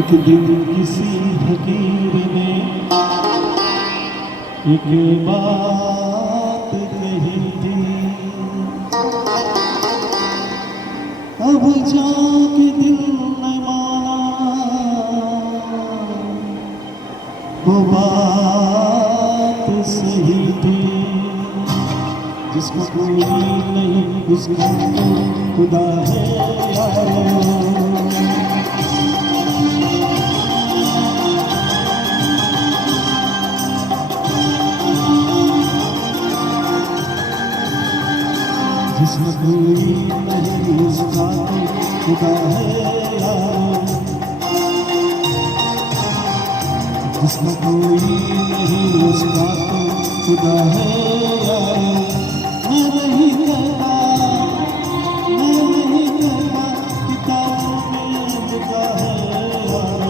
एक दिन किसी फकीर ने एक बात कही थी, अब जाके दिल न माना, वो बात सही थी। जिसको कोई नहीं उसका तो खुदा है यारो। जिसमें कोई नहीं उसका तो खुदा है यार। जिसमें कोई नहीं उसका तो खुदा है यार। मैं नहीं कहता किताबों में लिखा है यार।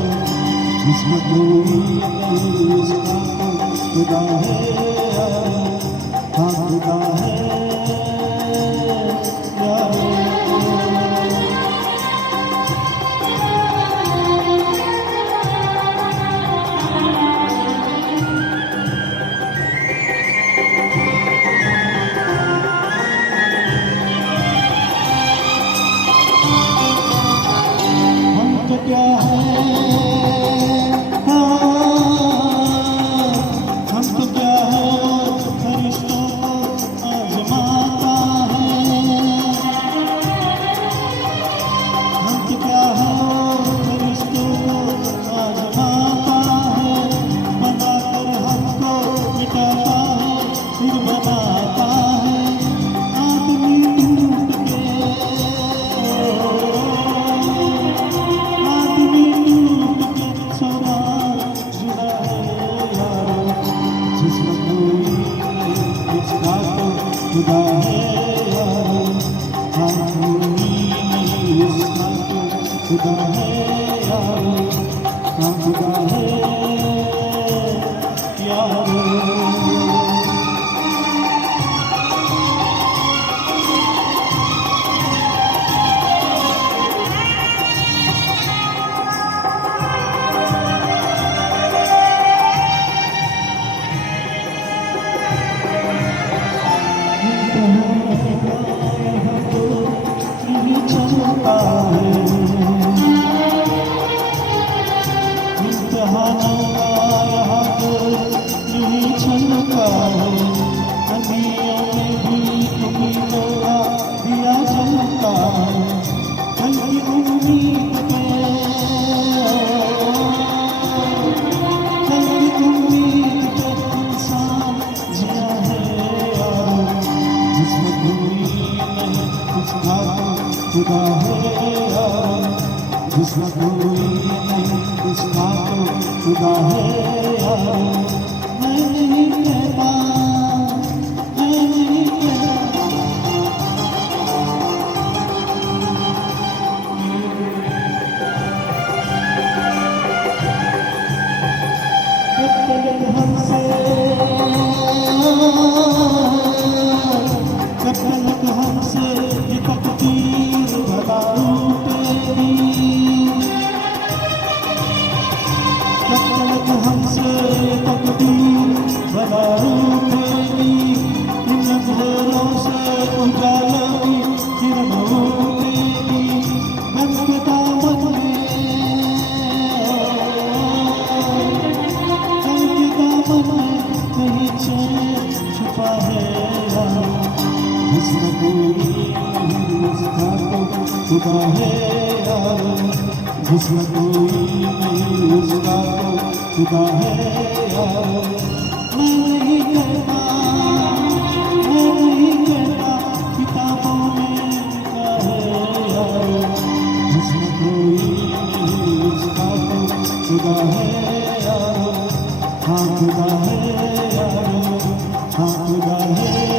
जिसमें कोई नहीं उसका तो खुदा है यार। हाँ खुदा है। क्या है हम तो क्या है फरिश्तों को आजमाता है। हम तो क्या है फरिश्तों को आजमाता है। बनाकर हमको मिटाता है फिर बनाता है। आदमी टूट के खुदा है यार। हाँ कोई नहीं उसका तो खुदा है यार। हाँ खुदा है यार। चलता है इम्तिहानों यहाँ तो यही चलता है। नदियों में भी उम्मीदों का दिया जलता है। कल की उम्मीद पे इंसान जिया है यार। जिसमें कोई नहीं उसका खुदा है यार। जिसमें कोई नहीं उसका तो खुदा है यार। मैं नहीं कहता हमसे हमसे ये तकदीर भला रूठेगी। हमसे तकदीर भला रूठेगी। इन अंधेरों से उजाले की किरण उठेगी। मन के दामन में कहीं चैन छुपा है यार। जिसमें कोई नहीं उसका तो खुदा है यार। जिसमें कोई नहीं उसका तो खुदा है यार। मैं नहीं कहता किताबों में लिखा है यार। जिसमें कोई नहीं उसका तो खुदा है यार। हाँ खुदा है यार। हाँ खुदा है।